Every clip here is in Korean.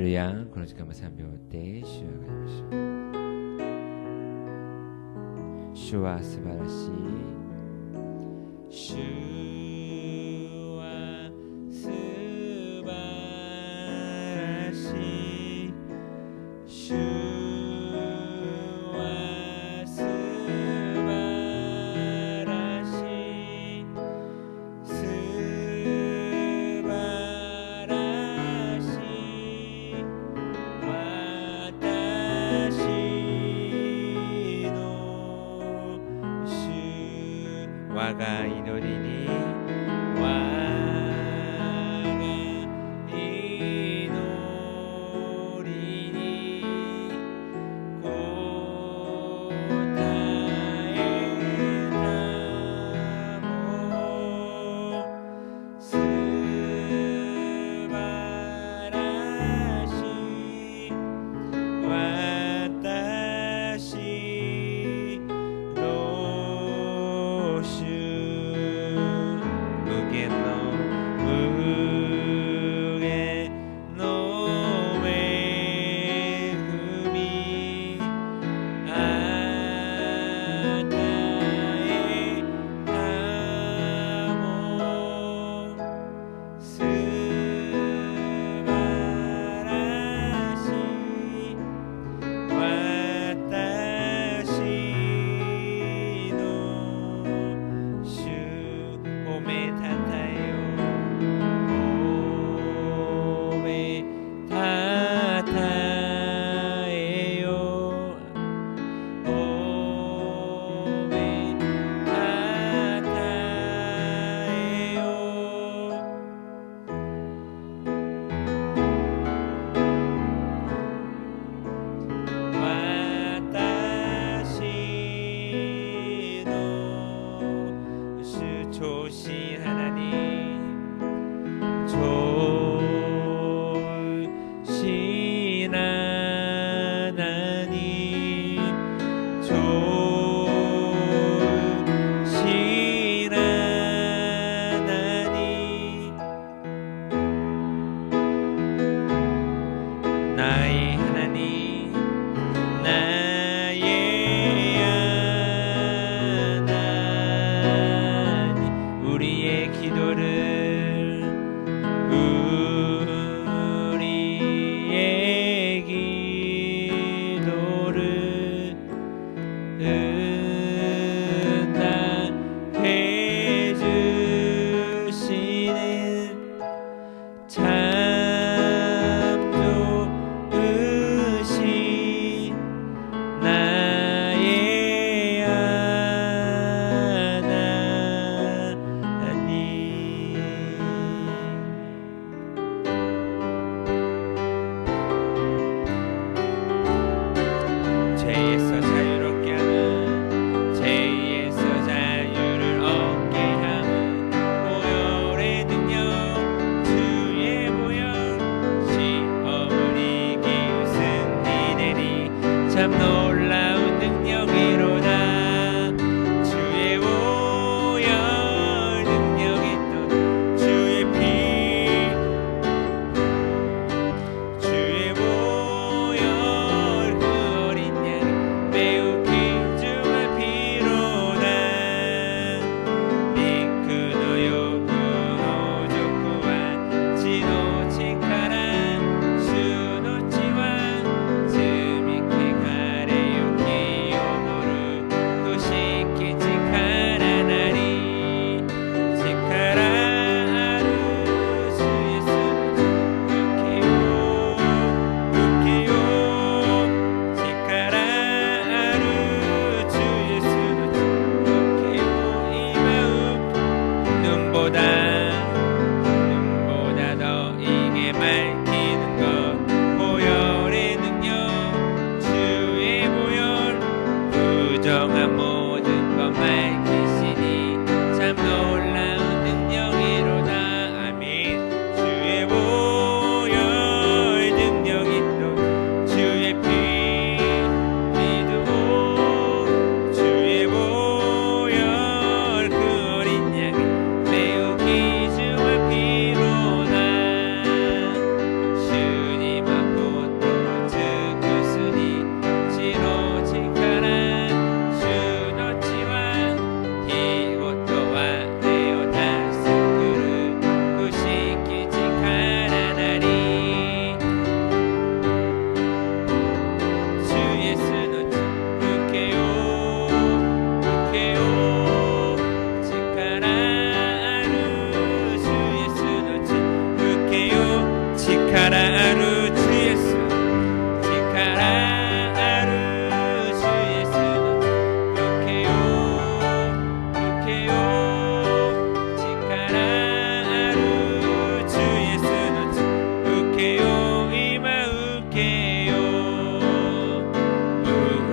할렐루야. 그러니까 삼배울 때 주와 가십시오. 주와 스바라시 주와 스바라시 주와 스바라시 스바라시 와타시노 주 와가 이노리니 와가 이노리니 고타에 타모 스바라시 와타시 노슈 무게 노메 구미 아타에 타모 스바라시 와타시노 슈 오메 타타요 오메 타타에요 오메 타타에요 와타시노 주 조신 하나님 조신 하나님 조신 하나님 나의 하나님 나의 하나님 우리의 기도를 우리의 기도를 응답해 주시는 참 좋으신 나의 하나님 죄에서 자유롭게 하는 죄에서 자유를 얻게 하는 보혈의 능력 주의 보혈 시험을 이기고 승리되니 참 놀라운 능력이로다 주의 보혈 능력이 또 주의 피 주의 보혈 그 어린 양 매우 귀중한 피로다 미크노요 구노조쿠와 지노치카라 수노치와 스미케 가레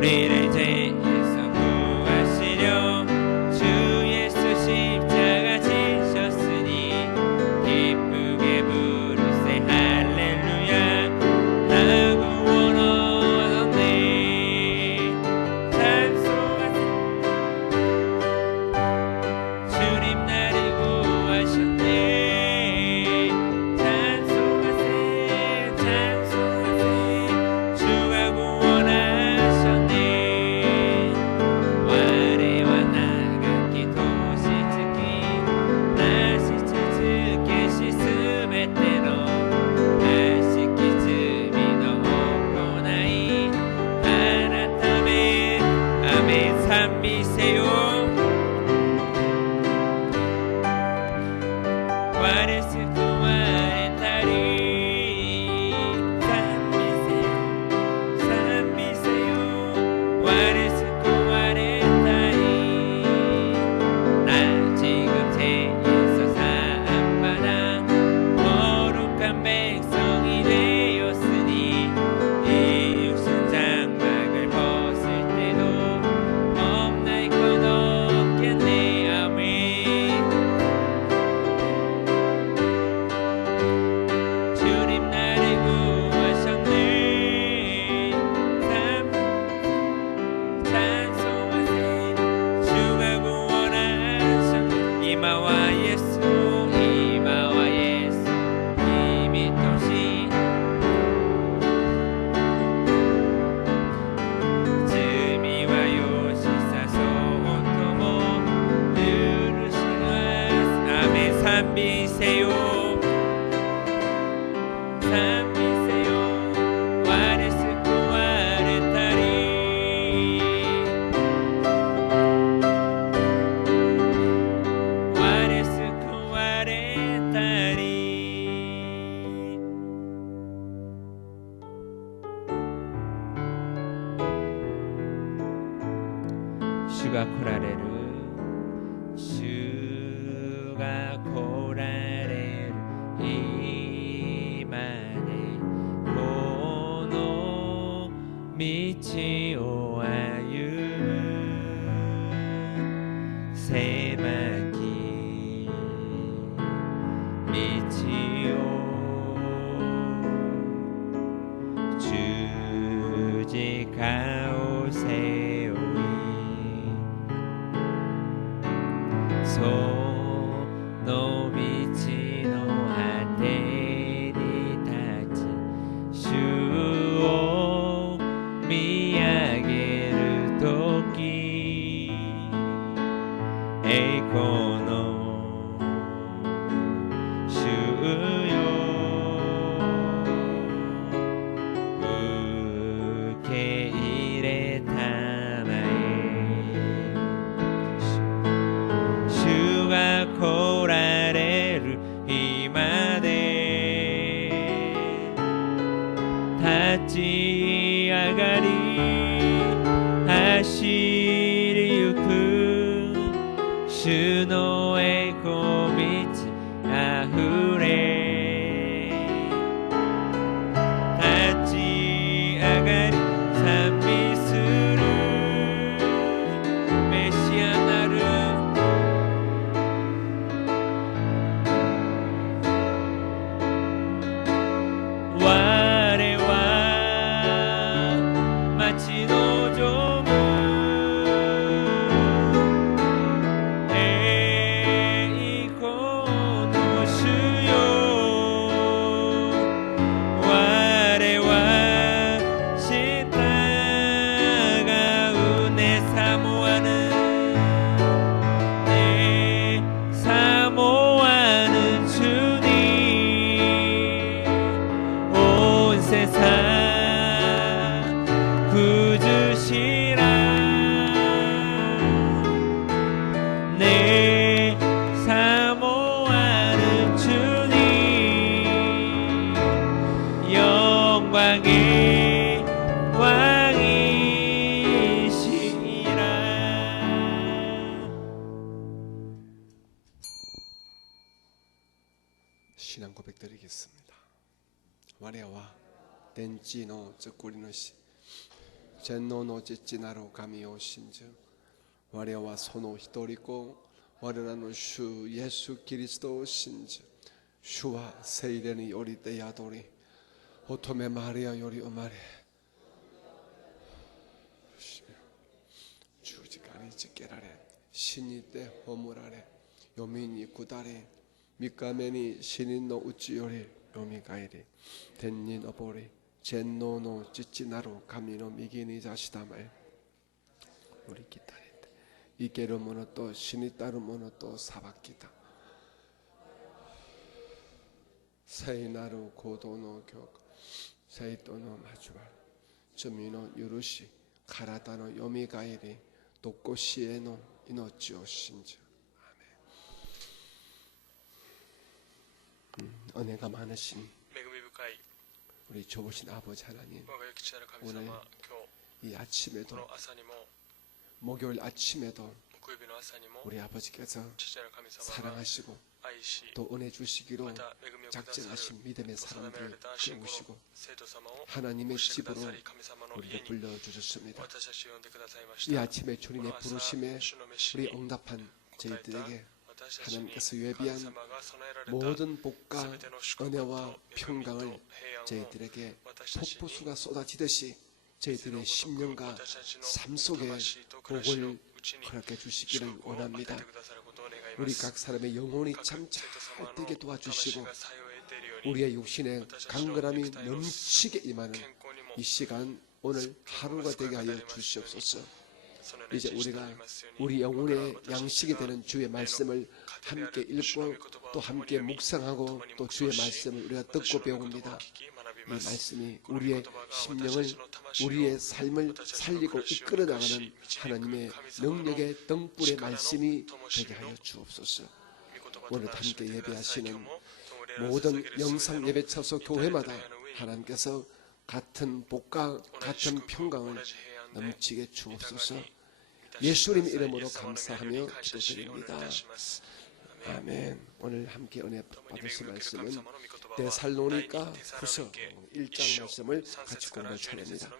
우리를 죄에서 구하시려 주 예수 십자가 지셨으니 기쁘게 부르세 할렐루야 나 구원 얻었네 찬송하세 주님 나를 구하셨네 찬송하세 찬송하세 주가 구원하셨네 와레와 나가 기도시 듣기 다시 찾게 시스메 때로 다시 기즈미 너 오코나이 아나타메 아멘 산미세요 와레스 구와레 다리 산미세요 산미세요 와레스 구와레 다리 나 지금 죄에서 사함받아 거룩한 백성이 되었으니 이 육신 장막을 벗을 때도 범날 것 없겠네 아멘 주님 나를 구하셨네 찬송하세 주가 구원하셨네 이마와 예수 이마와 예수 이미 또시 즈미와 요시사 소토모 누르시나 아멘 산비세요 산미세요 와레스 구와레 다리 와레스 구와레 다리 슈가 코라레르 슈가 코라레르 이만에 고노 미치오 아유 세마키 미치오 주지가오세오이 소노 미치노 하테니 타치 슈오 미야게르 토끼 에이코노 슈요 우케이레 타마에 슈가 코라레르 이마데 타치 아가리 하시리유쿠 슈노에 고미치 아후레 타치 아가리 산미스루 메시아나르 와레와 마치노조무 에이코노슈요 와레와 시타가 은혜 사모하는 내 사모하는 주님 온 세상 구주시라 내 사모하는 주님 영광의 왕이시라 신앙 고백드리겠습니다. 我は天地の作り主天皇の父なる神を信じ、我はその一人子、我らの主イエス・キリストを信じ、主は聖霊により出宿り、乙女マリアより生まれ、十字架につけられ、死にて葬られ、黄泉に下り、三日目に死人のうちよりよみがえり、天に昇り、天皇の父なる神の右に座したまえ、降り来たり、生ける者と死にたる者と裁きた。聖なる行動の教科、生との交わり、罪の許し、体のよみがえり、どこしえの命を信じる。은혜가 많으신 恵み深い 우리 좋으신 아버지 하나님, 我が良き父なる神 오늘 様、今 이 日 아침에도 この朝にも 목요일 아침에도 木曜日の朝にも 우리 아버지께서 父なる神様が 사랑하시고 愛し 또 은혜 주시기로 また恵みをくださる 작정하신 믿음의 定めら 사람들을 れた信仰の 깨우시고 生徒様を 하나님의 してくだ 집으로 さり、神様の 우리를 家に 불러주셨습니다. 私たちを呼んでくださいまし 이 た。 아침에 주님의 この朝 부르심에 主の召し 우리 に 응답한 答えた 저희들에게 私たちに 하나님께서 神 예비한 様が備えられた 모든 복과 すべての祝福と 은혜와 恵みと 평강을 平安を 저희들에게 私たちに 폭포수가 쏟아지듯이 저희들의 심령과 私たちの 삶 속에 魂と暮らしの 복을 うちに 허락해 祝 주시기를 福を与え 원합니다. てくださることを願いま 우리 す。 각 사람의 영혼이 各 참 生 잘 徒様の 되게 魂 도와주시고 が作用を得ているように 우리의 육신에 강건함이 넘치게 임하는 健康にも 이 시간 오늘 하루가 되게 하여 주시옵소서. そのような 이제 一日と 우리가 なりますように 우리 영혼의 私たちが 양식이 되는 주의 말씀을 함께 읽고 또 함께 묵상하고 또 주의 말씀을 우리가 듣고 배웁니다. 이 말씀이 우리의 심령을 우리의 삶을 살리고 이끌어 나가는 하나님의 능력의 등불의 말씀이 되게 하여 주옵소서. 오늘 함께 예배하시는 모든 영상 예배 처소 교회마다 하나님께서 같은 복과 같은 평강을 넘치게 주옵소서. 예수님 이름으로 감사하며 기도드립니다. 아멘. 오늘 함께 은혜 받으실 말씀은 데살로니가 후서 1장 말씀을 같이 공부할 차례입니다.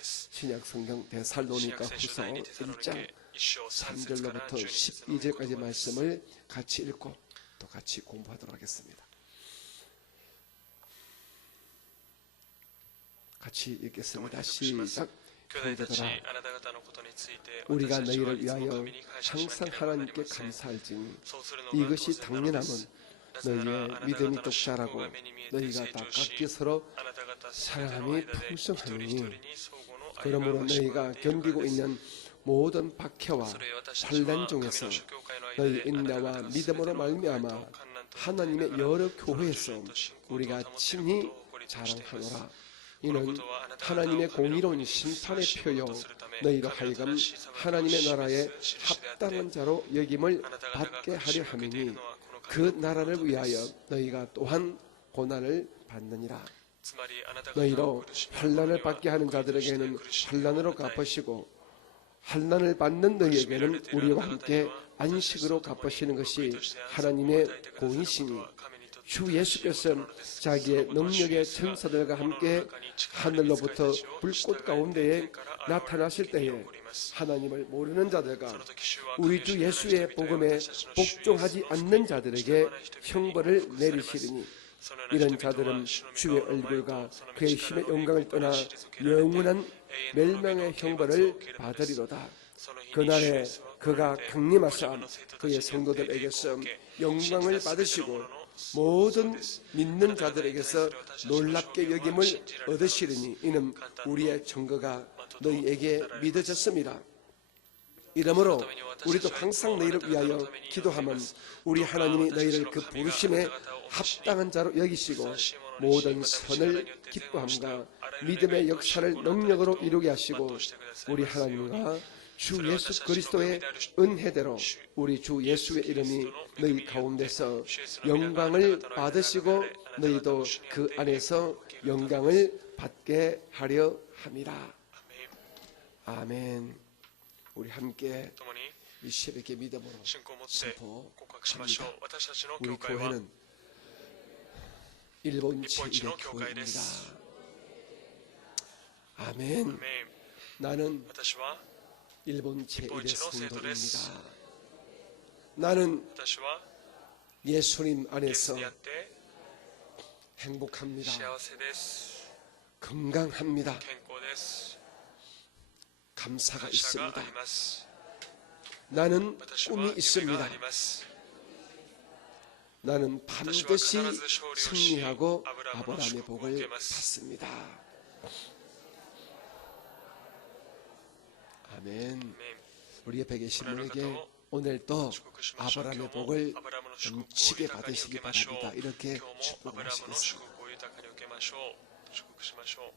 신약 성경 데살로니가 후서 1장 3절로부터 12절까지 말씀을 같이 읽고 또 같이 공부하도록 하겠습니다. 같이 읽겠습니다. 시작. 형제들아, 우리가 너희를 위하여 항상 하나님께 감사할지니 이것이 당연함은 너희의 믿음이 독자라고 너희가 다 각기 서로 사랑함이 풍성하니, 그러므로 너희가 견디고 있는 모든 박해와 환난 중에서 너희 인내와 믿음으로 말미암아 하나님의 여러 교회에서 우리가 친히 자랑하노라. 이는 하나님의 공의로운 심판의 표요 너희로 하여금 하나님의 나라에 합당한 자로 여김을 받게 하려 함이니, 그 나라를 위하여 너희가 또한 고난을 받느니라. 너희로 환난을 받게 하는 자들에게는 환난으로 갚으시고 환난을 받는 너희에게는 우리와 함께 안식으로 갚으시는 것이 하나님의 공이시니, 주 예수께서 자기의 능력의 천사들과 함께 하늘로부터 불꽃 가운데에 나타나실 때에 하나님을 모르는 자들과 우리 주 예수의 복음에 복종하지 않는 자들에게 형벌을 내리시리니, 이런 자들은 주의 얼굴과 그의 힘의 영광을 떠나 영원한 멸망의 형벌을 받으리로다. 그날에 그가 강림하사 그의 성도들에게서 영광을 받으시고 모든 믿는 자들에게서 놀랍게 여김을 얻으시리니, 이는 우리의 증거가 너희에게 믿어졌습니다. 이러므로 우리도 항상 너희를 위하여 기도하면 우리 하나님이 너희를 그 부르심에 합당한 자로 여기시고 모든 선을 기뻐함과 믿음의 역사를 능력으로 이루게 하시고, 우리 하나님과 주 예수 그리스도의 은혜대로 우리 주 예수의 이름이 너희 가운데서 영광을 받으시고 너희도 그 안에서 영광을 받게 하려 함이라. 아멘. 우리 함께 이 새벽의 믿음으로 선포합니다. 우리 교회는 일본 제1의 교회입니다. 아멘. 나는 私は 일본 제1의 일본 제1의 성도입니다. 나는 私は 예수님 イエス 안에서 にあって 행복합니다. 幸せです 건강합니다. 健康です 감사가 感謝があ 있습니다. ります 나는 私は 꿈이 夢が 있습니다. あります 나는 私は 반드시 必ず勝利をし 승리하고 アブラハムの 아브라함의 祝福を受 복을 けます 받습니다. 아멘. ね 우리 옆에 계신 분에게 오늘도 祝福しましょう 아브라함의 今日も 복을 アブラハムの祝福を 넘치게 豊かに受 받으시기 けましょう 바랍니다. 이렇게 今日もアブラハムの祝 축복하시겠습니다. 福を豊かに受けましょう祝福しましょう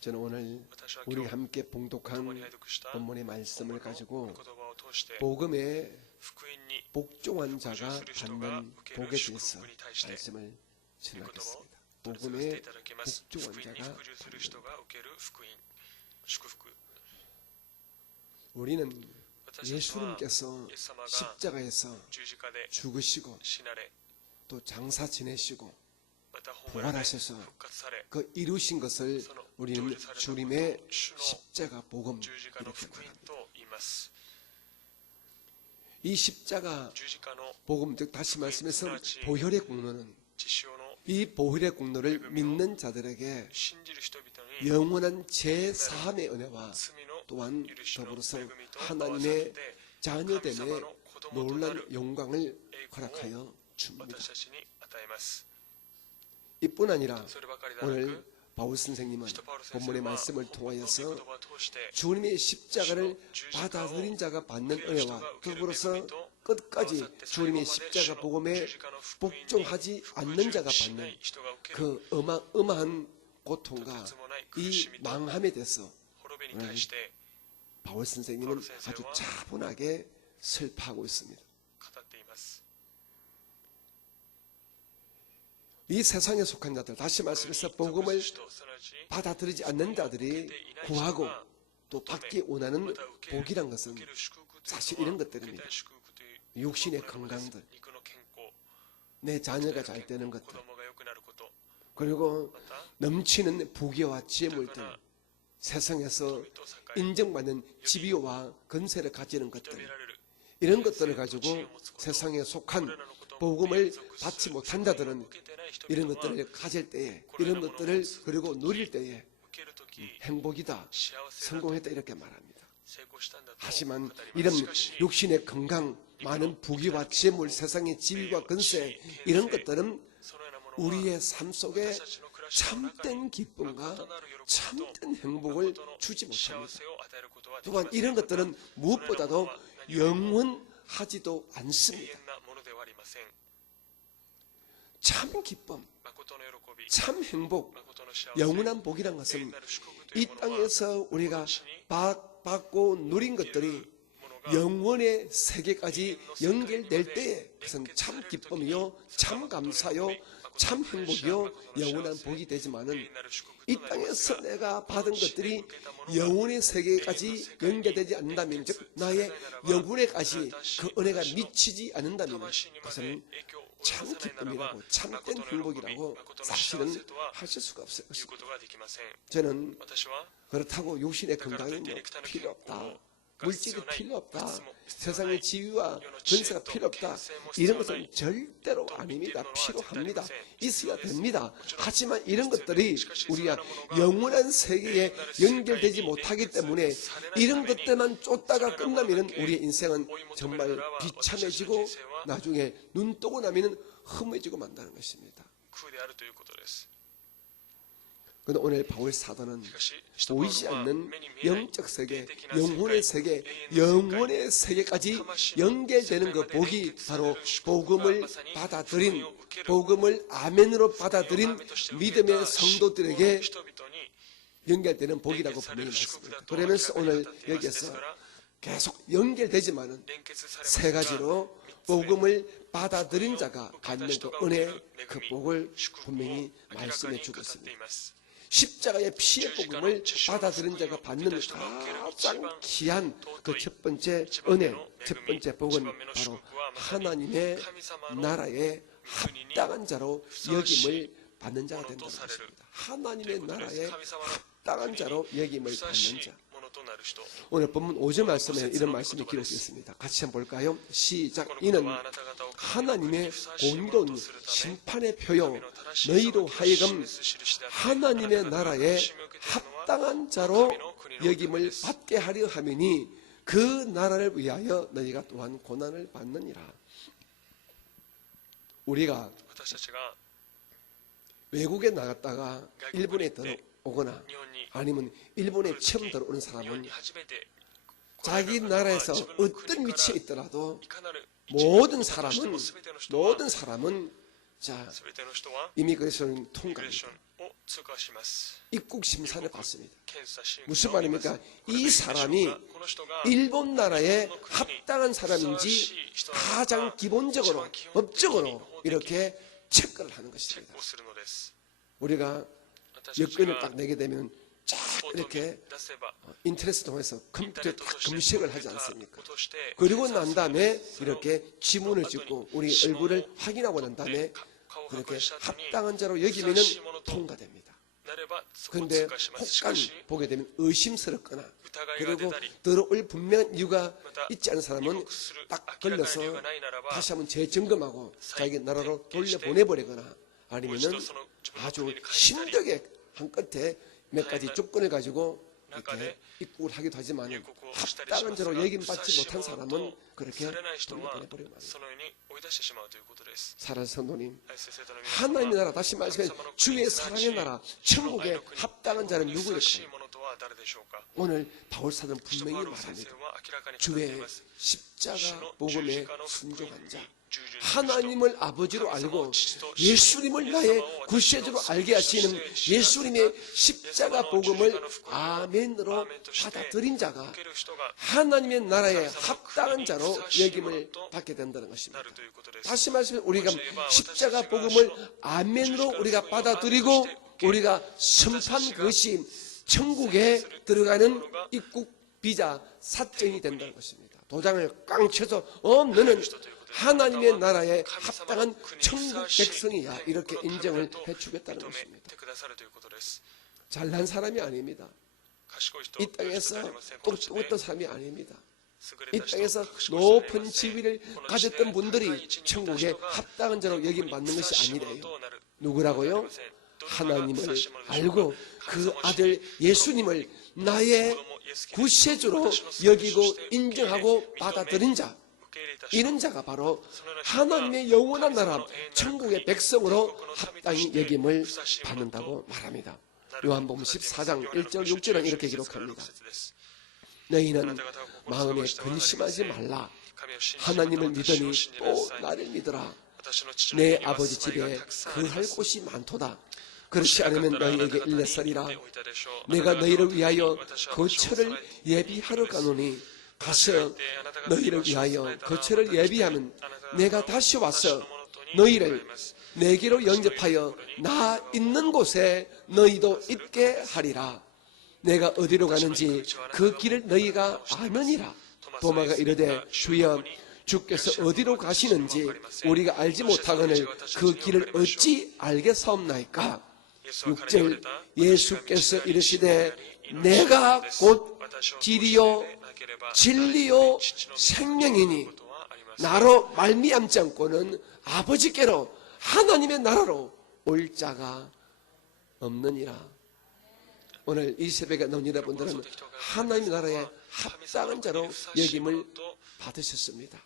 저는 오늘 私は 우리 今日 함께 共に 봉독한 拝読した 본문의 本 말씀을 の 가지고 言葉を通して 복음의 福音に 복종한 자가 服従する人が 받는 受ける 복에 祝 대해서 福に対して 말씀을 御言葉を 전하겠습니다. 取り次がせて 복음의 いただきます福 복종한 音に 자가 服従する人が受ける福音祝福 우리는 私たちは 예수님께서 イエス様が 십자가에서 十字架で 죽으시고 死なれ 또 장사 지내시고 また葬られ 부활하셔서 復活され 그 이루신 것을 その 우리는 成就されたことを 주님의 主の 십자가 복음 十字架の 이렇게 福音 말합니다. と言います 이 십자가 十字架の 복음 즉 다시 말씀해서 보혈의 공로는 血潮の 이 보혈의 공로를 믿는 자들에게 信じる人々に 영원한 제사함의 은혜와 罪の 또한 許しの 더불어서 恵みと合わされ 하나님의 て 자녀됨의 神様の子供とな 놀란 る 영광을 栄光を 허락하여 줍니다. 私たちに与えます 이뿐 아니라 そればかりでな 오늘 く 바울 선생님은 使徒パウロ先生 본문의 は 말씀을 本の御言 통하여서 葉を通して 주님의 십자가를 받아들인 자가 받는 은혜와 더불어서 끝까지 주님의 십자가 복음에 복종하지 않는 자가 받는 그 어마어마한 고통과 이 망함에 대해서 滅びに対して 바울 선생님은 아주 차분하게 설파하고 있습니다. 語っています 이 세상에 속한 자들, 다시 말씀해서 복음을 받아들이지 않는 자들이 구하고 또 받기 원하는 복이란 것은 사실 이런 것들입니다. 육신의 건강들, 내 자녀가 잘 되는 것들, 그리고 넘치는 부귀와 지혜물들, 세상에서 인정받는 지위와 건세를 가지는 것들, 이런 것들을 가지고 세상에 속한 복음을 받지 못한 자들은 이런 것들을 가질 때에, 이런 것들을 그리고 누릴 때에 행복이다, 성공했다 이렇게 말합니다. 하지만 이런 육신의 건강, 많은 부귀와 지혜물, 세상의 지위와 건세 이런 것들은 우리의 삶 속에 참된 기쁨과 참된 행복을 주지 못합니다. 또한 이런 것들은 무엇보다도 영원하지도 않습니다. 참 기쁨, 참 행복, 영원한 복이란 것은 이 땅에서 우리가 받고 누린 것들이 영원의 세계까지 연결될 때에 그것은 참 기쁨이요, 참 감사요, 참 행복이요, 영원한 복이 되지만은 이 땅에서 내가 받은 것들이 영원의 세계까지 연결되지 않는다면, 즉 나의 영혼에까지 그 은혜가 미치지 않는다면 그것은 참 기쁨이라고 참된 행복이라고 사실은 하실 수가 없어요. 저는 그렇다고 육신의 건강이 뭐 필요 없다, 물질이 필요 없다, 세상의 지위와 건세가 필요 없다, 이런 것은 절대로 아닙니다. 필요합니다. 있어야 됩니다. 하지만 이런 것들이 우리가 영원한 세계에 연결되지 못하기 때문에 이런 것들만 쫓다가 끝나면 우리의 인생은 정말 비참해지고 나중에 눈 뜨고 나면 흠해지고 만다는 것입니다. 그런데 오늘 바울 사도는 보이지 않는 영적 세계, 영혼의 세계, 영혼의 세계까지 연결되는 그 복이 바로 복음을 받아들인, 복음을 아멘으로 받아들인 믿음의 성도들에게 연결되는 복이라고 분명히 말씀합니다. 그러면서 오늘 여기에서 계속 연결되지만은 세 가지로 복음을 받아들인 자가 받는 그 은혜, 그 복을 분명히 말씀해 주고 있습니다. 십자가의 피의 복음을 받아들인 자가 받는 가장 귀한 그 첫 번째 은혜, 첫 번째 복은 바로 하나님의 나라에 합당한 자로 여김을 받는 자가 된다는 것입니다. 하나님의 나라에 합당한 자로 여김을 ふさわし 받는 い 자. ものとなる人。 오늘 본문 5절 말씀에 이런 말씀이 기록되어 있습니다. 같이 한번 볼까요? 시작. このこと 이는 はあなた方を神の国に 하나님의 ふさわしいもの 공의로운 とするため 심판의 표요, 神の正しい 너희로 裁きを 하여금 示す印であって 하나님의 나라에 私向けているのは 합당한 자로 여김을 받게 하려 하매니 그 나라를 위하여 너희가 또한 고난을 받느니라. 우리가 私たちが 외국에 나갔다가 일본에 들어오거나 日本に 아니면 일본에 来る 처음 時 들어오는 日本 사람은 に初めて 자기 来られる方 나라에서 は自分の 어떤 国から 위치에 있더라도 いかなる 모든 位置にいることとしても 사람은 全ての人は 모든 사람은 자 全ての人は 이미그레이션을 イミグレー 통과합니다. ションを通過します 입국 심사를 받습니다. 検査審査 무슨 を受けます 말입니까? 이 사람이 この人が 일본 나라에 합당한 사람인지 가장 기본적으로 법적으로 이렇게 체크를 하는 チェッ 것입니다. クをするのです 우리가 私たち 여권을 が 딱 내게 되면 쫙 ポートに 이렇게 出せば 인터넷을 통해서 インターネ 컴퓨터에 ット 딱 として 검색을 하지 않습니까? 落として 그리고 난 다음에 이렇게 지문을 찍고 우리 얼굴을 확인하고 난 다음에 顔を 그렇게 確認した後に 합당한 자로 여기면 통과됩니다. なればそこを 그런데 通過しますし 혹간 かし 보게 되면 의심스럽거나 疑いが出 그리고 たり 들어올 분명한 이유가 また 있지 않은 入 사람은 国する 딱 明らか 걸려서 な理由がないならば 다시 한번 재점검하고 자기 나라로 돌려보내버리거나 もう 아니면은 一度その自分の 아주 国に帰ったり 힘들게 한 끝에 몇 가지 조건을 가지고中 이렇게 で 입국을 하기도 하지만 入国をしたりし 합당한 ます 자로 が 여김받지 ふさ 못한 わしいもの 사람은 と 그렇게 されない人は 돌려보내버리고 말입니다. そのように追い出してしまうということです 사랑하는 성도님, 愛する生徒の皆様 하나님의 나라 다시 말씀해 주의 사랑의 나라 천국에 主の愛の国 합당한 자는 にふさわしい 누구일까요? ものとは誰でしょうか 오늘 바울사는 使徒 분명히 パウロ先生 말합니다. は明らかに語って 주의 います 십자가 主の十字 복음에 架の福音に 순종한 자, 従順する人 하나님을 아버지로 알고 예수님을 나의 구세주로 알게 하시는 예수님의 십자가 복음을 아멘으로 받아들인 자가 受ける人が 하나님의 나라에 합당한 자로 여김을 받게 된다는 な 것입니다. るということです 다시 말씀해 우리가 십자가 복음을 아멘으로 우리가 받아들이고 우리가 선포한 그것이 천국에 들어가는 입국 비자 사정이 된다는 것입니다. 도장을 깡 쳐서 너는 하나님의 나라에 합당한 천국 백성이야 이렇게 인정을 해주겠다는 認め 것입니다. てくださるということです 잘난 사람이 아닙니다. 賢い人 이 땅에서 良い人ではありませんこの地で 똑똑했던 사람이 아닙니다. 優 이 れた人 땅에서 賢い人ではあり 높은 ません 지위를 この地で 가졌던 분들이 高い位置にいた 천국에 人が 합당한 자로 여김 받는 ふさわ 것이 しいもの 아니래요. となる 누구라고요? どなたがふさわ 하나님을 しいものでしょうか 알고 그 神様を知り 아들 예수님을 나의 구세주로 여기고 인정하고 받아들인 자, 受け入れた人 이런 자가 바로 하나님의 영원한 나라 천국의 백성으로 합당히 여김을 받는다고 말합니다. 요한복음 14장 1절 6절은 이렇게 기록합니다. 너희는 마음에 근심하지 말라. 하나님을 믿으니 또 나를 믿으라. 내 아버지 집에 거할 곳이 많도다. 그렇지 않으면 너희에게 일렀으리라. 내가 너희를 위하여 거처를 예비하러 가노니 가서 너희를 위하여 거처를 예비하면 내가 다시 와서 너희를 내게로 영접하여 나 있는 곳에 너희도 있게 하리라. 내가 어디로 가는지 그 길을 너희가 아느니라. 도마가 이르되 주여 주께서 어디로 가시는지 우리가 알지 못하거늘 그 길을 어찌 알겠사옵나이까. 6절 예수께서 이르시되 내가 곧 길이요 진리요 생명이니 나로 말미암지 않고는 아버지께로 하나님의 나라로 올 자가 없느니라. 오늘 이 새벽에 나온 여러분들은 하나님의 나라에 합당한 자로 여김을 받으셨습니다.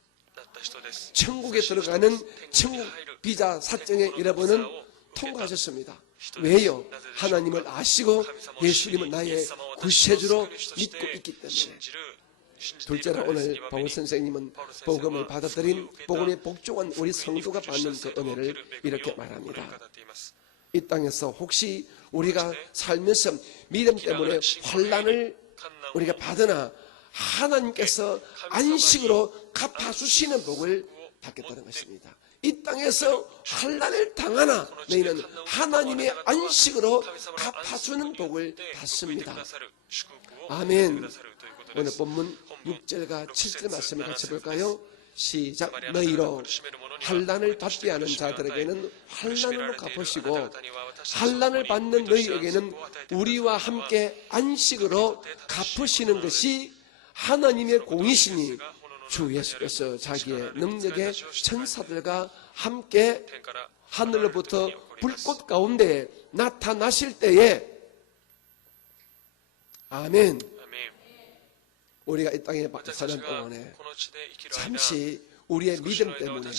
천국에 들어가는 천국 비자 사정에 여러분은 통과하셨습니다. 왜요? 하나님을 아시고 예수님은 나의 구세주로 믿고 있기 때문에. 둘째로 오늘 바울 선생님은 복음을 받아들인 복음에 복종한 우리 성도가 받는 그 은혜를 이렇게 말합니다. 이 땅에서 혹시 우리가 살면서 믿음 때문에 환난을 우리가 받으나 하나님께서 안식으로 갚아주시는 복을 받겠다는 것입니다. 이 땅에서 환난을 당하나 너희는 하나님의 안식으로 갚아주는 복을 받습니다. 아멘. 오늘 본문 6절과 7절 말씀을 같이 볼까요? 시작. 너희로 환난을 받게 하는 자들에게는 환난으로 갚으시고 환난을 받는 너희에게는 우리와 함께 안식으로 갚으시는 것이 하나님의 공이시니 주 예수께서 자기의 능력의 천사들과 함께 하늘로부터 불꽃 가운데 나타나실 때에 아멘. 우리가 이 땅에 사는 동안에 잠시 우리의 믿음 때문에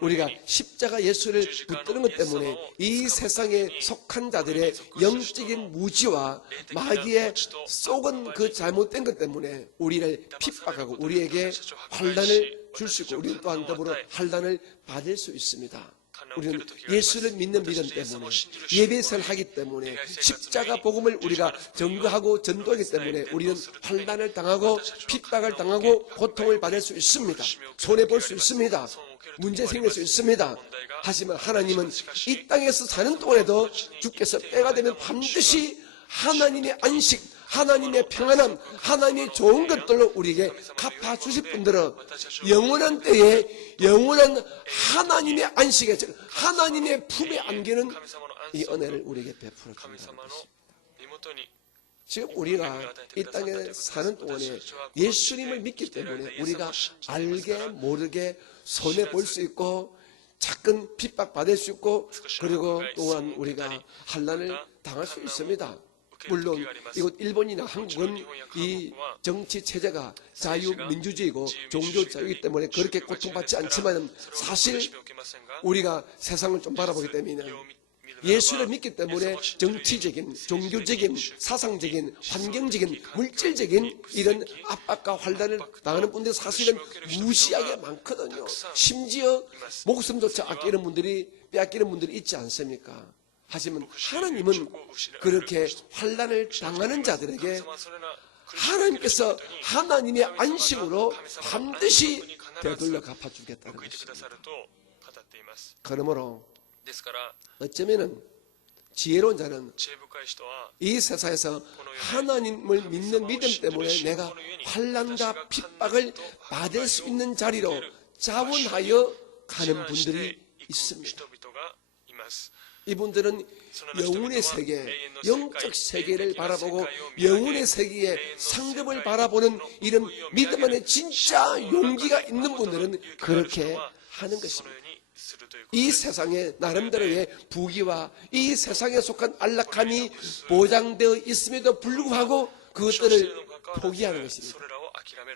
우리가 십자가 예수를 붙드는 것 때문에 이 세상에 속한 자들의 영적인 무지와 마귀의 속은 그 잘못된 것 때문에 우리를 핍박하고 우리에게 환난을 줄 수 있고 우리 또한 더불어 환난을 받을 수 있습니다. 우리는 예수를 믿는 믿음 때문에 예배를 하기 때문에 십자가 복음을 우리가 전거하고 전도하기 때문에 우리는 환난을 당하고 핍박을 당하고 고통을 받을 수 있습니다. 손해볼 수 있습니다. 문제 생길 수 있습니다. 하지만 하나님은 이 땅에서 사는 동안에도 주께서 때가 되면 반드시 하나님의 안식, 하나님의 평안함, 하나님의 좋은 것들로 우리에게 갚아주실 분들은 영원한 때에 영원한 하나님의 안식에, 즉 하나님의 품에 안기는 이 은혜를 우리에게 베풀어 준다는 것입니다. 지금 우리가 이 땅에 사는 동안에 예수님을 믿기 때문에 우리가 알게 모르게 손해볼 수 있고 자꾸 핍박받을 수 있고 그리고 또한 우리가 환난을 당할 수 있습니다. 물론 이곳 일본이나 한국은 이 정치 체제가 자유민주주의고 종교자유이기 때문에 그렇게 고통받지 않지만 사실 우리가 세상을 좀 바라보기 때문에 예수를 믿기 때문에 정치적인, 종교적인, 사상적인, 환경적인, 물질적인 이런 압박과 환난을 당하는 분들이 사실은 무시하게 많거든요. 심지어 목숨조차 아끼는 분들이 빼앗기는 분들이 있지 않습니까? 하지만 하나님은 그렇게 환난을 당하는 자들에게 하나님께서 하나님의 안식으로 반드시 되돌려 갚아주겠다는 것입니다. 그러므로 어쩌면은 지혜로운 자는 이 세상에서 하나님을 믿는 믿음 때문에 내가 환난과 핍박을 받을 수 있는 자리로 자원하여 가는 분들이 있습니다. 이분들은 영혼의 세계, 영적 세계를 바라보고 영혼의 세계의 상급을 바라보는 이런 믿음 안에 진짜 용기가 있는 분들은 그렇게 하는 것입니다. 이 세상에 나름대로의 부귀와 이 세상에 속한 안락함이 보장되어 있음에도 불구하고 그것들을 포기하는 것입니다.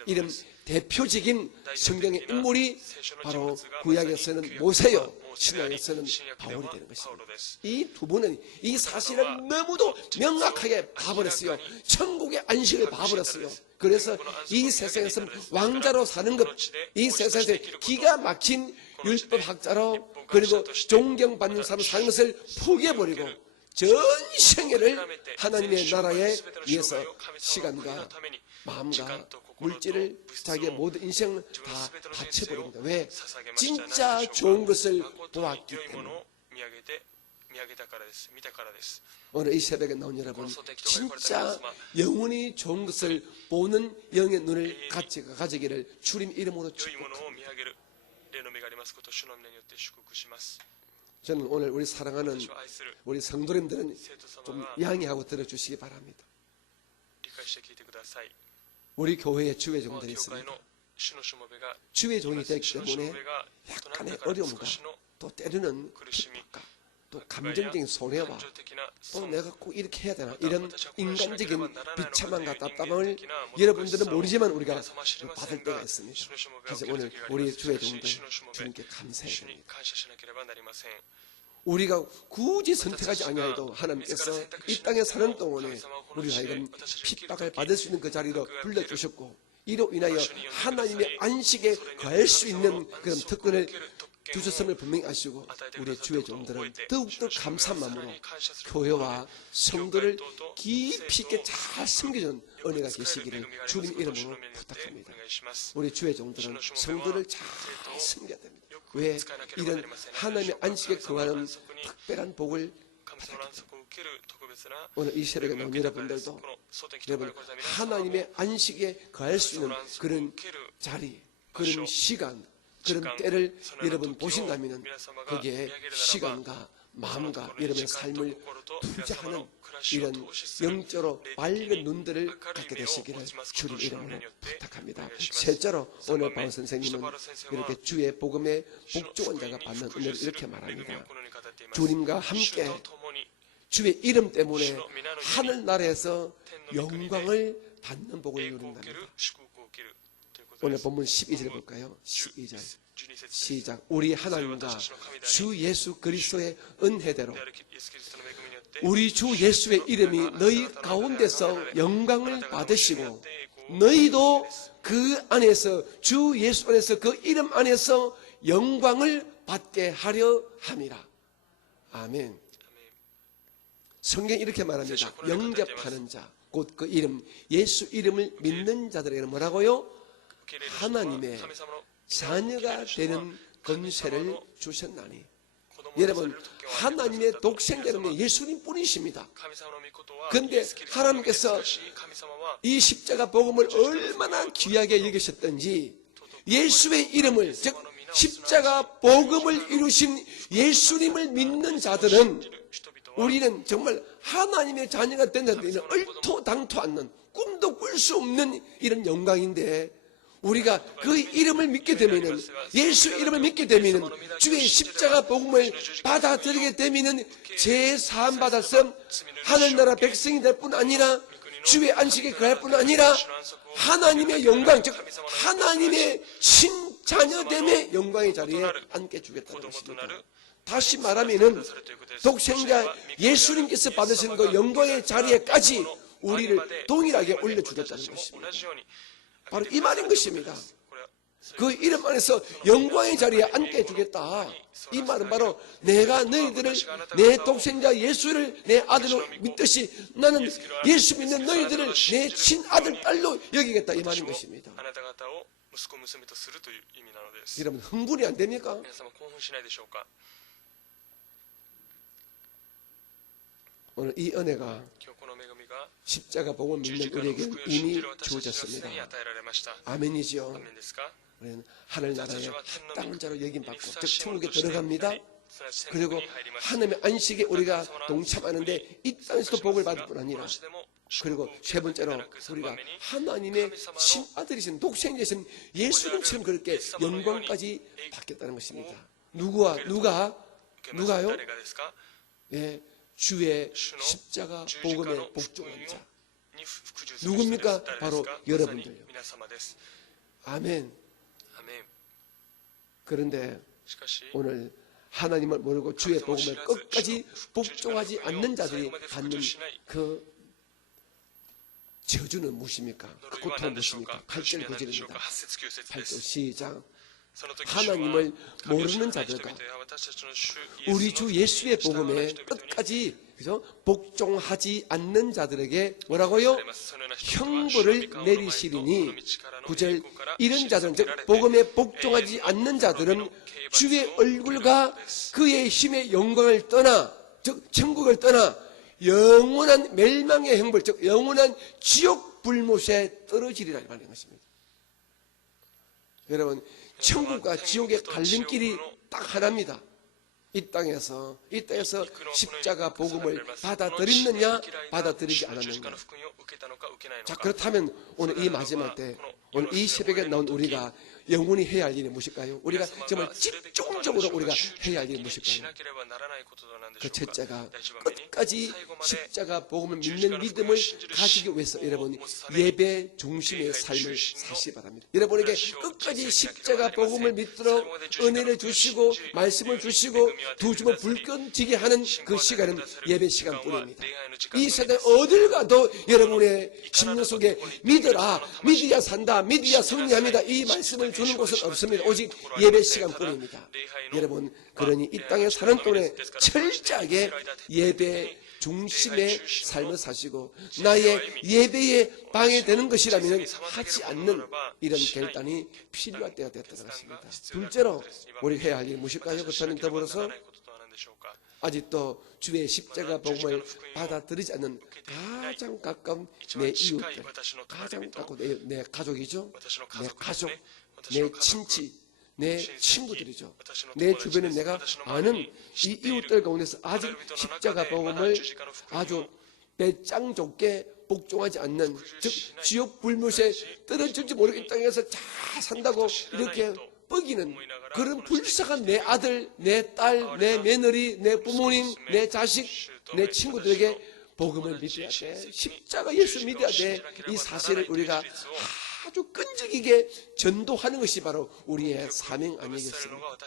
이런 대표적인 성경의 인물이 바로 구약에서는 모세요, 신약에서는 바울이 되는 것입니다. 이 두 분은 이 사실을 너무도 명확하게 봐버렸어요. 천국의 안식을 봐버렸어요. 그래서 이 세상에서 왕자로 사는 것, 이 세상에서 기가 막힌 율법학자로 그리고 존경받는 사람으로 사는 것을 포기해버리고 전 생애를 하나님의 나라에 위해서 시간과 마음과 물질을 자기의 모든 인생을 다 바쳐버립니다. 왜? 진짜 좋은 것을 보았기 때문에. 오늘 이 새벽에 나온 여러분, 진짜 영원히 좋은 것을 보는 영의 눈을 가지기를 주님 이름으로 축복합니다. 저는 오늘 우리 사랑하는 우리 성도님들은 좀 양해하고 들어주시기 바랍니다. 우리 교회에 주의 종들이 있습니다. 주의 종이 되기 때문에 약간의 어려움과 또 때로는 핍박과 또 감정적인 손해와 또 내가 꼭 이렇게 해야 되나 이런 인간적인 비참함과 답답함을 여러분들은 모르지만 우리가 받을 때가 있습니다. 그래서 오늘 우리 주의 종들 주님께 감사해야 됩니다. 우리가 굳이 선택하지 아니하여도 하나님께서 이 땅에 사는 동안에 우리가 하여금 핍박을 받을 수 있는 그 자리로 불러주셨고 이로 인하여 하나님의 안식에 거할 수 있는 그런 특권을 주셨음을 분명히 아시고 우리 주의 종들은 더욱더 감사한 마음으로 교회와 성도를 깊이 있게 잘 섬겨주는 은혜가 계시기를 주님 이름으로 부탁합니다. 우리 주의 종들은 성도를 잘 섬겨야 됩니다. 왜? 이런 하나님의 안식에 거하는 특별한 복을 받았기 때문에 오늘 이 새벽에 나온 여러분들도 여러분 하나님의 안식에 거할 수 있는 그런 자리 그런 시간, 그런 때를 여러분 보신다면 거기에 시간과 마음과 여러분의 삶을 투자하는 이런 영적으로 밝은 눈들을 갖게 되시기를 주님 이름으로 부탁합니다. 셋째로 오늘 바울 선생님은 이렇게 주의 복음의 복종한 자가 받는 은혜를 이렇게 말합니다. 주님과 함께 주의 이름 때문에 하늘나라에서 영광을 받는 복을 누린답니다. 오늘 본문 12절 볼까요? 12절 시작. 우리 하나님과 주 예수 그리스도의 은혜대로 우리 주 예수의 이름이 너희 가운데서 영광을 받으시고 너희도 그 안에서 주 예수 안에서 그 이름 안에서 영광을 받게 하려 함이라. 아멘. 성경이 이렇게 말합니다. 영접하는 자, 곧 그 이름 예수 이름을 믿는 자들에게는 뭐라고요? 하나님의 자녀가 되는 권세를 주셨나니. 여러분, 하나님의 독생자는 예수님 뿐이십니다. 그런데 하나님께서 이 십자가 복음을 얼마나 귀하게 여기셨던지 예수의 이름을, 즉 십자가 복음을 이루신 예수님을 믿는 자들은 우리는 정말 하나님의 자녀가 된 자들은 얼토당토 않는, 꿈도 꿀 수 없는 이런 영광인데, 우리가 그 이름을 믿게 되면은, 예수 이름을 믿게 되면은, 주의 십자가 복음을 받아들이게 되면은 죄 사함 받아서 하늘나라 백성이 될 뿐 아니라 주의 안식에 거할 뿐 아니라 하나님의 영광, 즉 하나님의 친자녀됨의 영광의 자리에 앉게 주겠다는 것입니다. 다시 말하면은 독생자 예수님께서 받으신 그 영광의 자리에까지 우리를 동일하게 올려주겠다는 것입니다. 바로 이 말인 것입니다. 그 이름 안에서 영광의 자리에 앉게 해주겠다. 이 말은 바로 내가 너희들을 내 독생자 예수를 내 아들로 믿듯이 나는 예수 믿는 너희들을 내 친아들 딸로 여기겠다, 이 말인 것입니다. 여러분 흥분이 안 됩니까? 오늘 이 은혜가 십자가 복음을 믿는 우리에게 이미 주어졌습니다. 아멘이죠. 우리는 하늘나라의 합당한 자로 여김받고, 즉 천국에 들어갑니다. 그리고 하나님의 안식에 우리가 동참하는데 이 땅에서도 복을 받을 뿐 아니라, 그리고 세 번째로 우리가 하나님의 친아들이신 독생자이신 예수님처럼 그렇게 영광까지 받겠다는 것입니다. 누가요? 예, 주의 십자가 복음의 복종한 자. 누굽니까? 바로 여러분들요. 아멘. 그런데 오늘 하나님을 모르고 주의 복음을 끝까지 복종하지 않는 자들이 받는 그 저주는 무엇입니까? 그 고통은 무엇입니까? 8절 9절입니다. 8절 시작. 하나님을 모르는 자들과 우리 주 예수의 복음에 끝까지, 그죠? 복종하지 않는 자들에게 뭐라고요? 형벌을 내리시리니. 9절, 이런 자들은, 즉 복음에 복종하지 않는 자들은 주의 얼굴과 그의 힘의 영광을 떠나, 즉 천국을 떠나 영원한 멸망의 형벌, 즉 영원한 지옥 불못에 떨어지리라 말하는 것입니다. 여러분, 천국과 지옥의 갈림길이 딱 하나입니다. 이 땅에서 십자가 복음을 받아들였느냐, 받아들이지 않았느냐. 자, 그렇다면 오늘 이 마지막 때, 오늘 이 새벽에 나온 우리가 영원히 해야 할 일이 무엇일까요? 우리가 정말 집중적으로 우리가 해야 할 일이 무엇일까요? 그 첫째가 끝까지 십자가 복음을 믿는 믿음을 가지기 위해서 여러분 예배 중심의 삶을 사시기 바랍니다. 여러분에게 끝까지 십자가 복음을 믿도록 은혜를 주시고 말씀을 주시고 두 주먹 불 끈지게 하는 그 시간은 예배 시간뿐입니다. 이 세상 어딜 가도 여러분의 심령 속에 믿어라, 믿어야 산다, 믿어야 승리합니다, 이 말씀을 주는 곳은 없습니다. 오직 예배 시간뿐입니다. 여러분, 그러니 이 땅에 사는 동안에 철저하게 예배 중심의 삶을 사시고 나의 예배에 방해되는 것이라면 하지 않는 이런 결단이 필요할 때가 됐다는 것입니다. 둘째로 우리 해야 할 일이 무엇일까요? 그렇다면 더불어서 아직도 주의 십자가 복음을 받아들이지 않는 가장 가까운 내 이웃들, 가장 가까운 내 가족이죠. 내 가족, 내 친지, 내 친구들이죠. 내 주변에 내가 아는 이 이웃들 가운데서 아직 십자가 복음을 아주 배짱 좋게 복종하지 않는, 즉 지옥 불못에 떨어질지 모르는 땅에서 잘 산다고 이렇게 뻐기는 그런 불쌍한 내 아들, 내 딸, 내 며느리, 내 부모님, 내 자식, 내 친구들에게 복음을 믿어야 돼. 십자가 예수 믿어야 돼. 이 사실을 우리가 아주 끈질기게 전도하는 것이 바로 우리의 사명 아니겠습니까?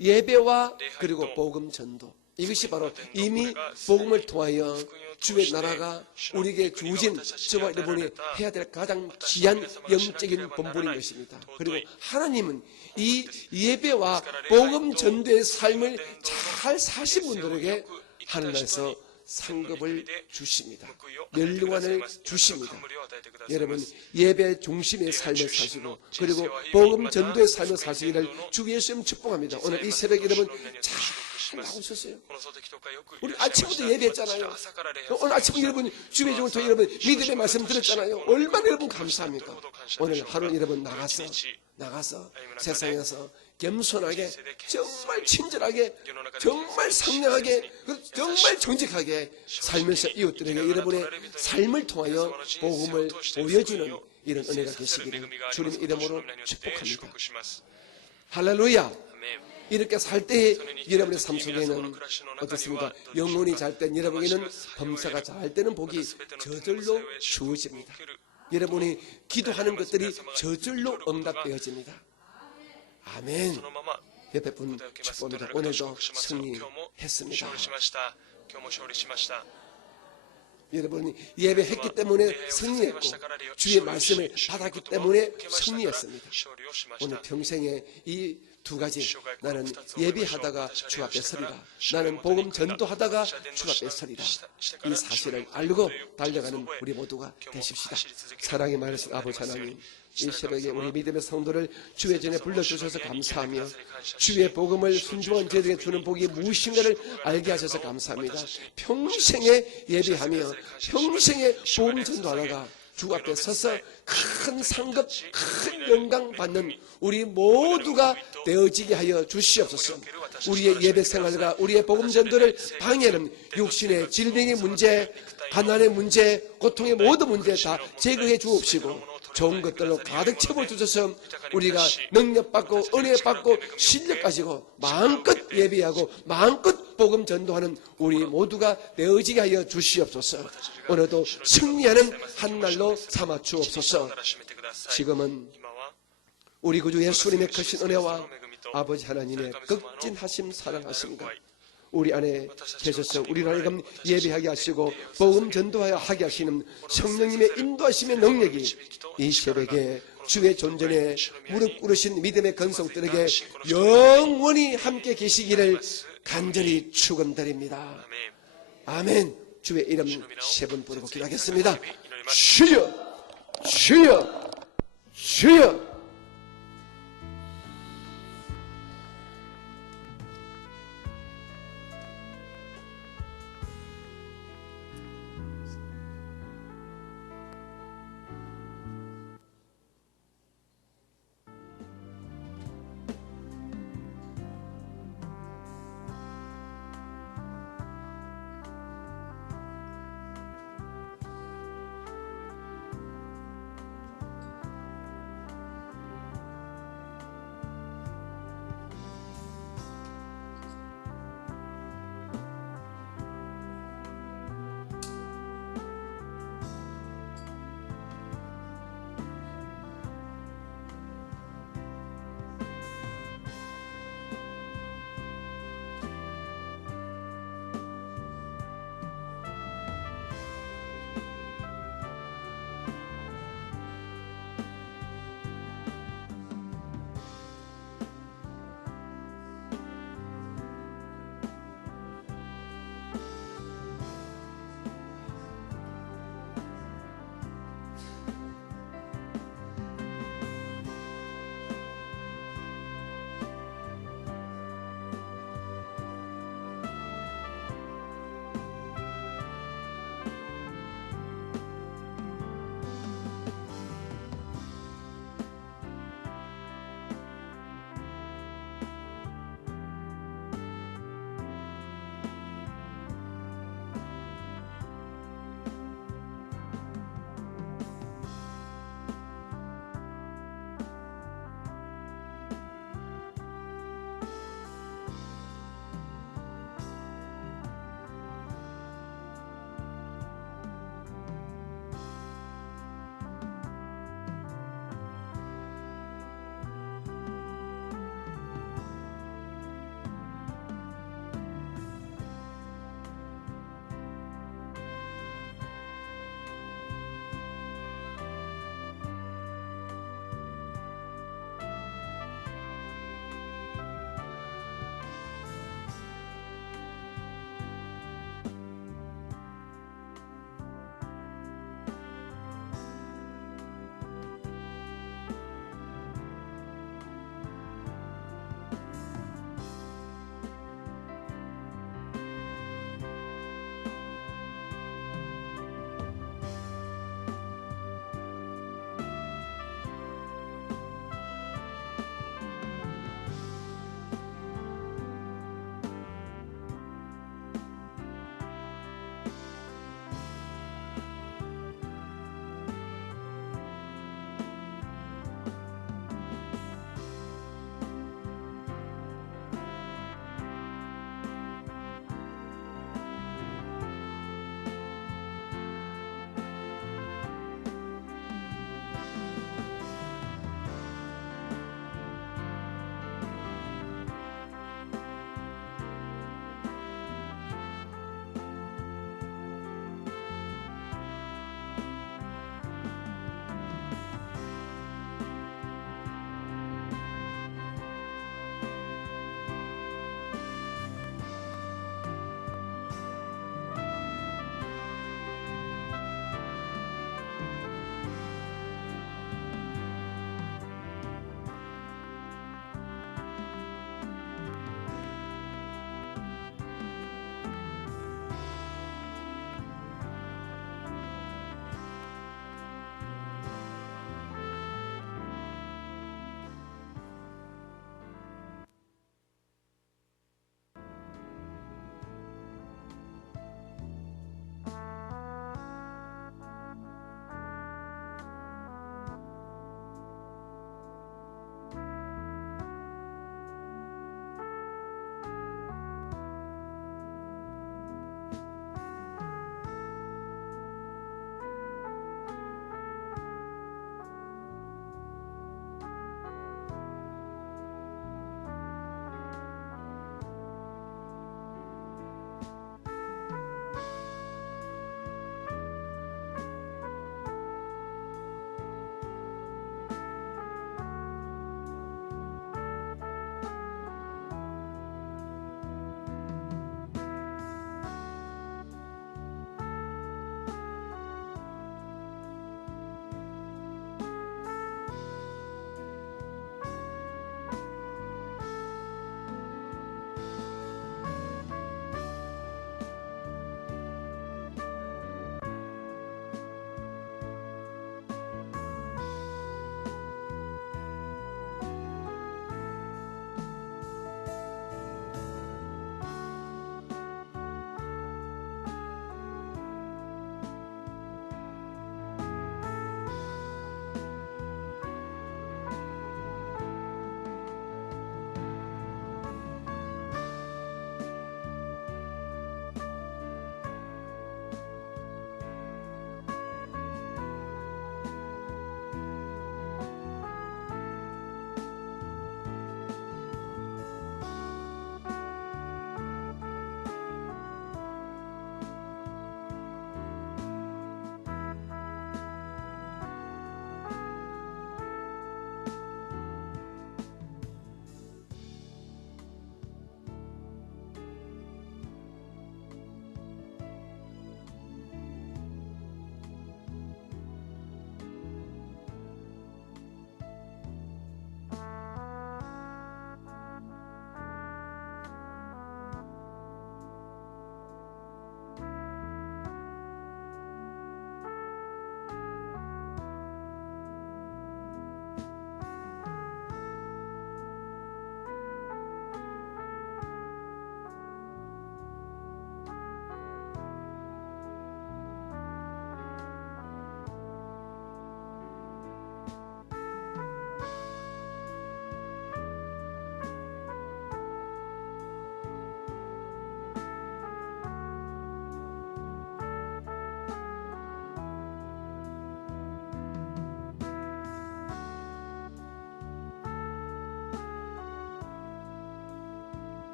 예배와 그리고 복음 전도, 이것이 바로 이미 복음을 통하여 주의 나라가 우리에게 주어진 저와 여러분이 해야 될 가장 귀한 영적인 본분인 것입니다. 그리고 하나님은 이 예배와 복음 전도의 삶을 잘 사신 분들에게 하늘나라에서 상급을 주십니다. 멸류관을 주십니다. 여러분, 예배 중심의 삶을 사시고 그리고 복음 전도의 삶을 사시기를 주 예수님 축복합니다. 오늘 이 새벽에 여러분 잘 나오셨어요. 우리 아침부터 예배했잖아요. 오늘 아침부터 여러분 주의 종을 통해 여러분 믿음의 말씀 들었잖아요. 얼마나 여러분 감사합니까? 오늘 하루 여러분 나가서 세상에서 겸손하게, 정말 친절하게, 정말 상냥하게, 정말 정직하게 살면서 이웃들에게 여러분의 삶을 통하여 복음을 보여주는 이런 은혜가 되시기를 주님 이름으로 축복합니다. 할렐루야. 이렇게 살 때 여러분의 삶 속에는 어떻습니까? 영혼이 잘 땐 여러분에게는 범사가 잘 되는 복이 저절로 주어집니다. 여러분이 기도하는 것들이 저절로 응답되어집니다. 아멘. 옆에 분 축복합니다. 오늘도 승리했습니다. 여러분이 예배했기 때문에 승리했고 주의 말씀을 받았기 때문에 승리했습니다. 오늘 평생에 이 두 가지, 나는 예배하다가 주 앞에 서리라, 나는 복음 전도하다가 주 앞에 서리라, 이 사실을 알고 달려가는 우리 모두가 되십시다. 사랑의 말씀 아버지 하나님, 이 새벽에 우리 믿음의 성도를 주의 전에 불러주셔서 감사하며 주의 복음을 순종한 저에게 주는 복이 무엇인가를 알게 하셔서 감사합니다. 평생에 예배하며 평생에 복음 전도하다가 주 앞에 서서 큰 상급, 큰 영광 받는 우리 모두가 되어지게 하여 주시옵소서. 우리의 예배 생활과 우리의 복음 전도를 방해하는 육신의 질병의 문제, 가난의 문제, 고통의 모든 문제 다 제거해 주옵시고 좋은 것들로 가득 채워주셔서 우리가 능력받고 은혜받고 실력 가지고 마음껏 예배하고 마음껏 복음 전도하는 우리 모두가 되어지게 하여 주시옵소서. 오늘도 승리하는 한 날로 삼아 주옵소서. 지금은 우리 구주 예수님의 크신 은혜와 아버지 하나님의 극진하심 사랑하심과 우리 안에 계셔서 우리를 하여금 예배하게 하시고 복음 전도하여 하게 하시는 성령님의 인도하심의 능력이 이 새벽에 주의 존전에 무릎 꿇으신 믿음의 건성들에게 영원히 함께 계시기를 간절히 축원드립니다. 아멘. 주의 이름 세 번 부르고 기도하겠습니다. 주여, 주여, 주여.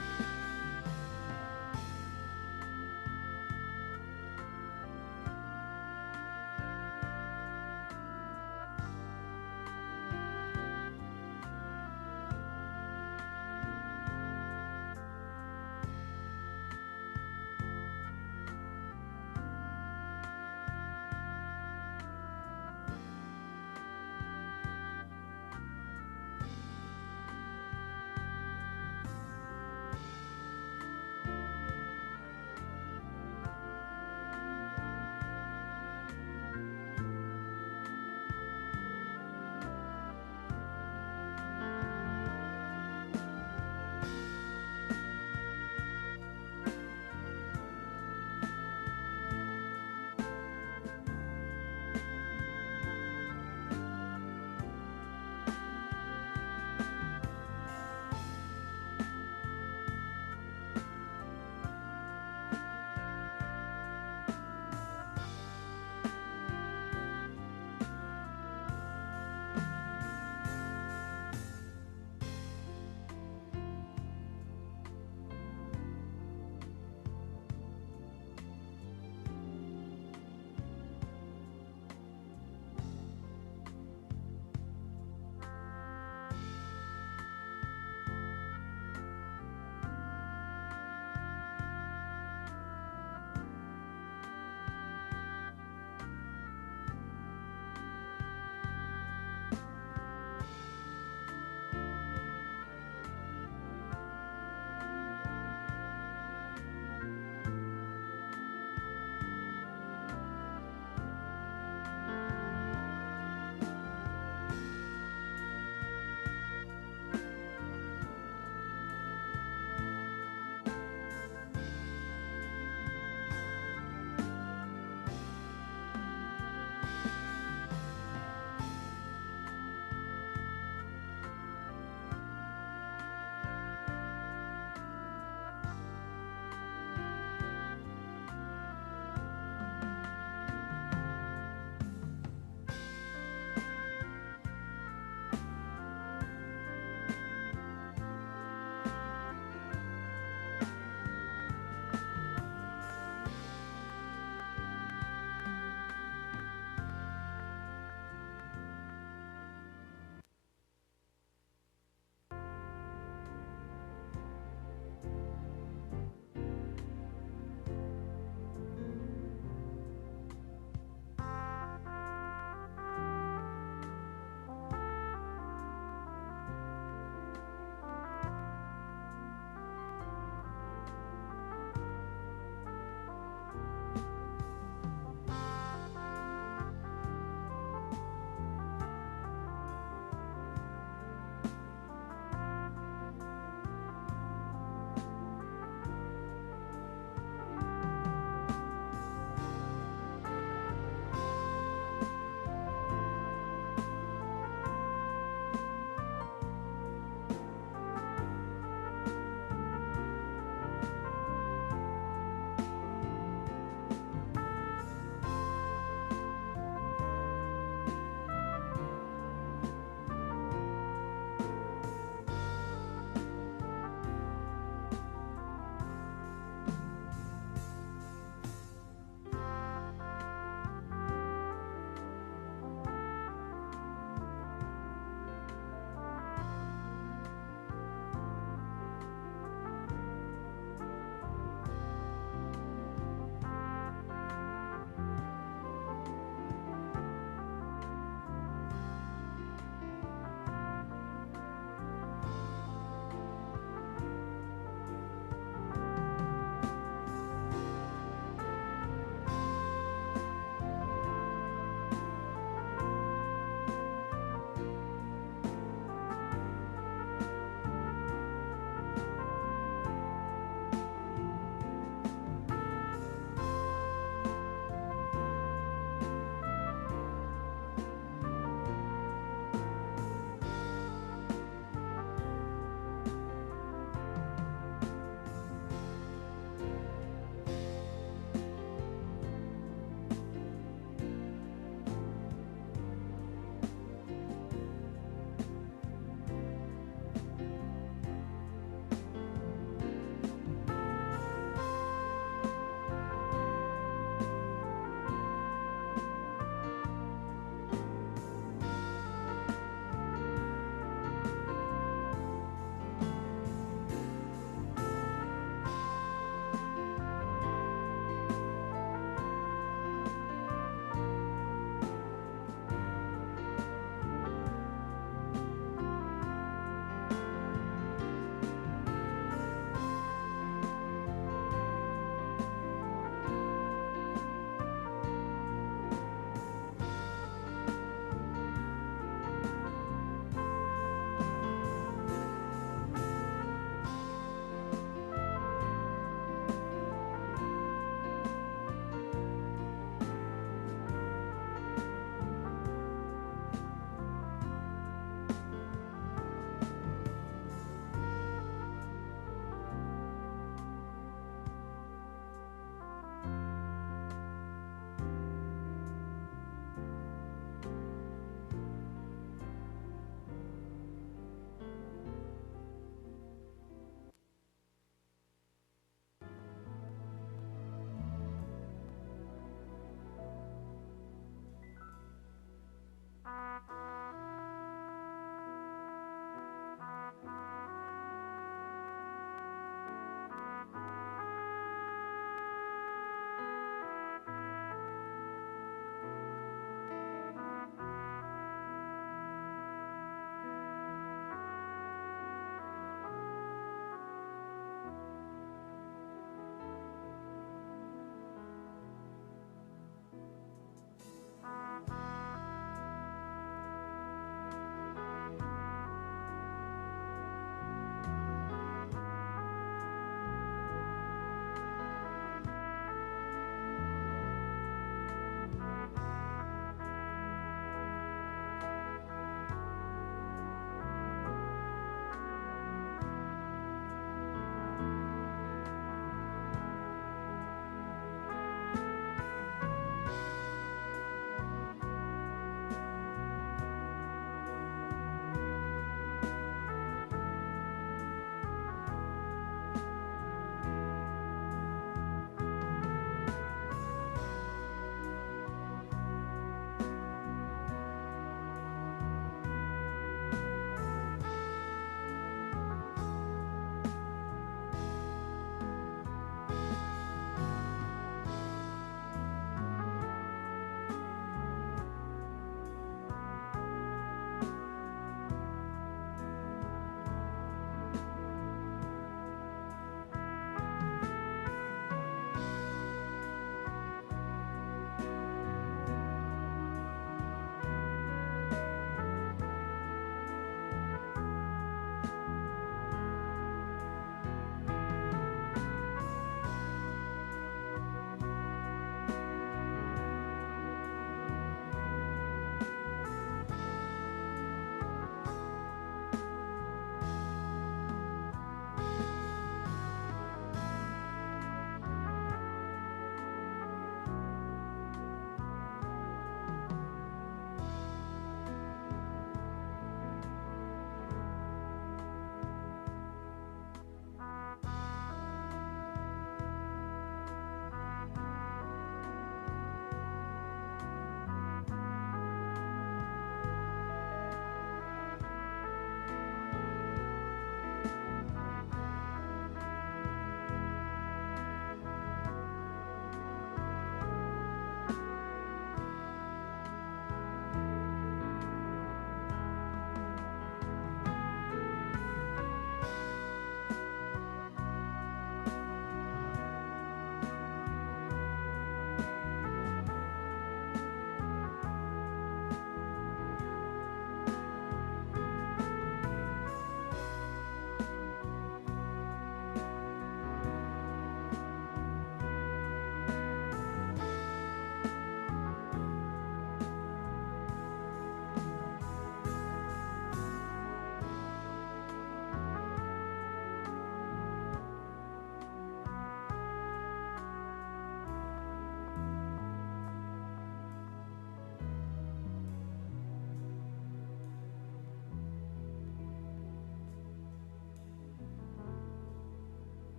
ます